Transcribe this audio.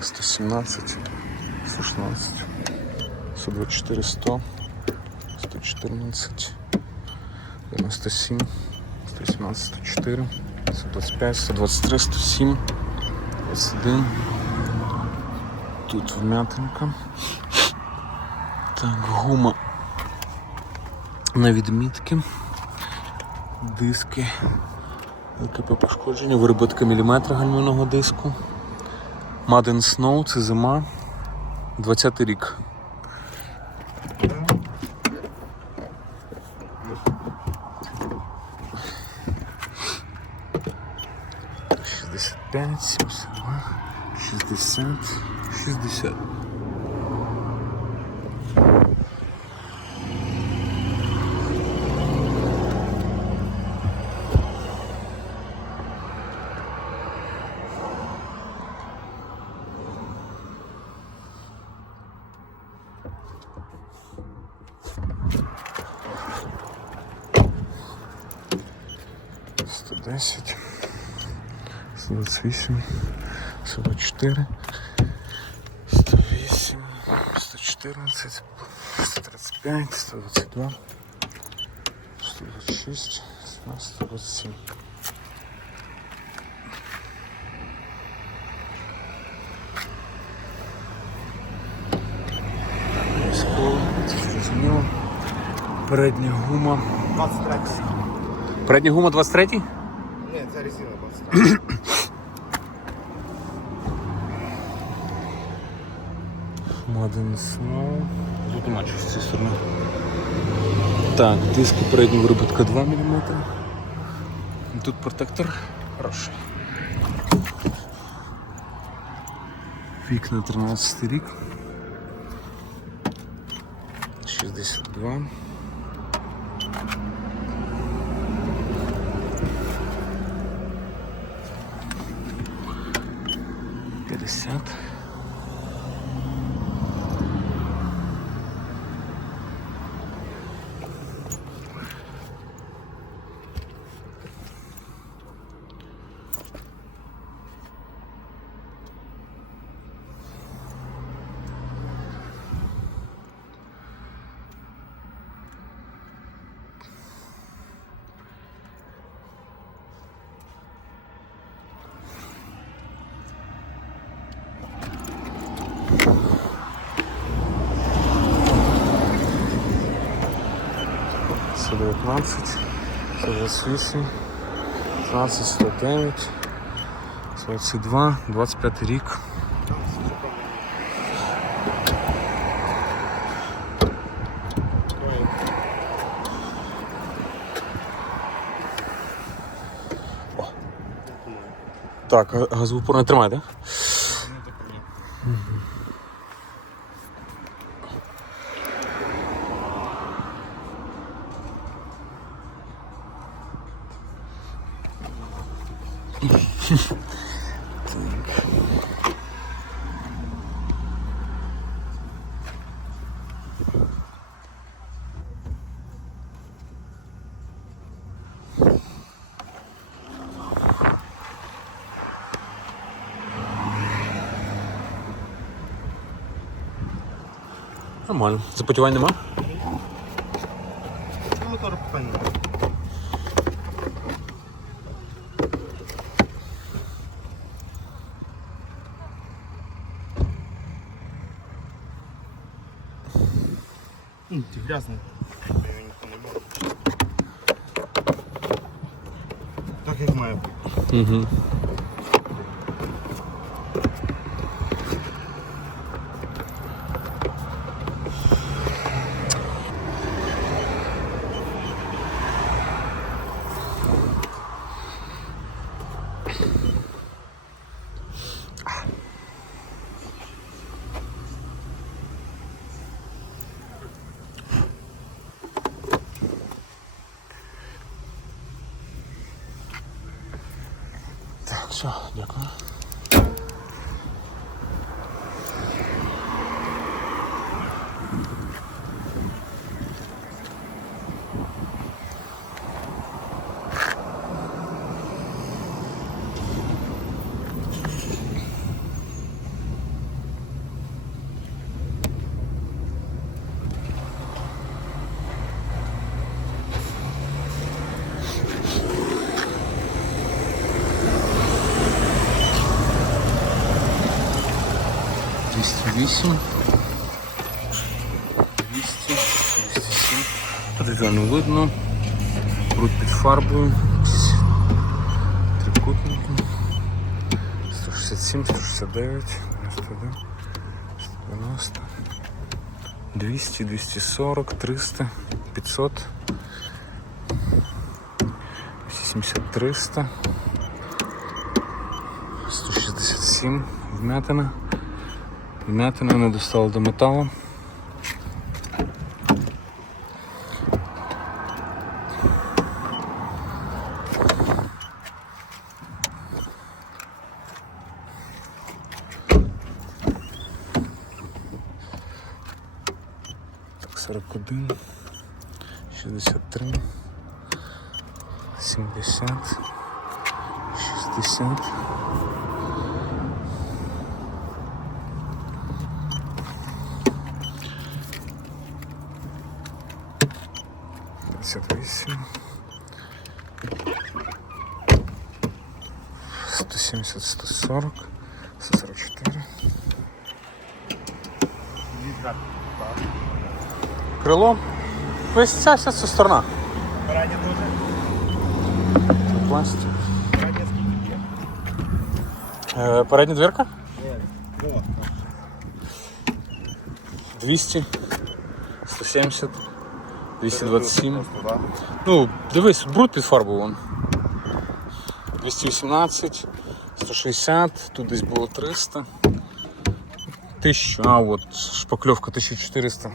117, 116, 124, 100, 114, 97, 117, 104, 125, 123, 107, 21. Тут вмятинка. Так, гума на відмітки. Диски. ЛКП пошкодження, вироботка міліметра гальмівного диску. Mad in Snow, це зима. 20 рік. Шістдесят п'ять, сімдесят два, шістдесят, шістдесят. 110, 128, 44, 108, 114, 135, 122, 126, 17, 127. Передня гума. 23. Передня гума 23? Це резина 23. Маден Snow. Тут нема чогось з цієї сторони. Так, диски передня виробітка 2 мм. Тут протектор хороший. Вікна 13 рік. 62. Santo. 19, це вже свішень, 15, 109, 22, 25 рік. О. Так, газоупор не тримай, так? Да? Нормально. Запотівань нема? Грязний. Так як має. Угу. 진짜 내가 208. 200, 207. Подвійно видно. Брут під фарбою. Трикутники. 167, 169, 91, 190, 200, 240, 300, 500, 270, 300, 167, вмятина. Вмятина не достала до металу. Так, 41, 63, 70, 60. 170, 140, 144. Крило. весь ця вся сторона. Рані дуже. Пластик. Передня скільки? Э, Передня дверка? Ні. 200, 170, 227. Ну, дивись, бруд під фарбу вон. 218, 160, тут десь було 300. 1000, а от шпакльовка 1400.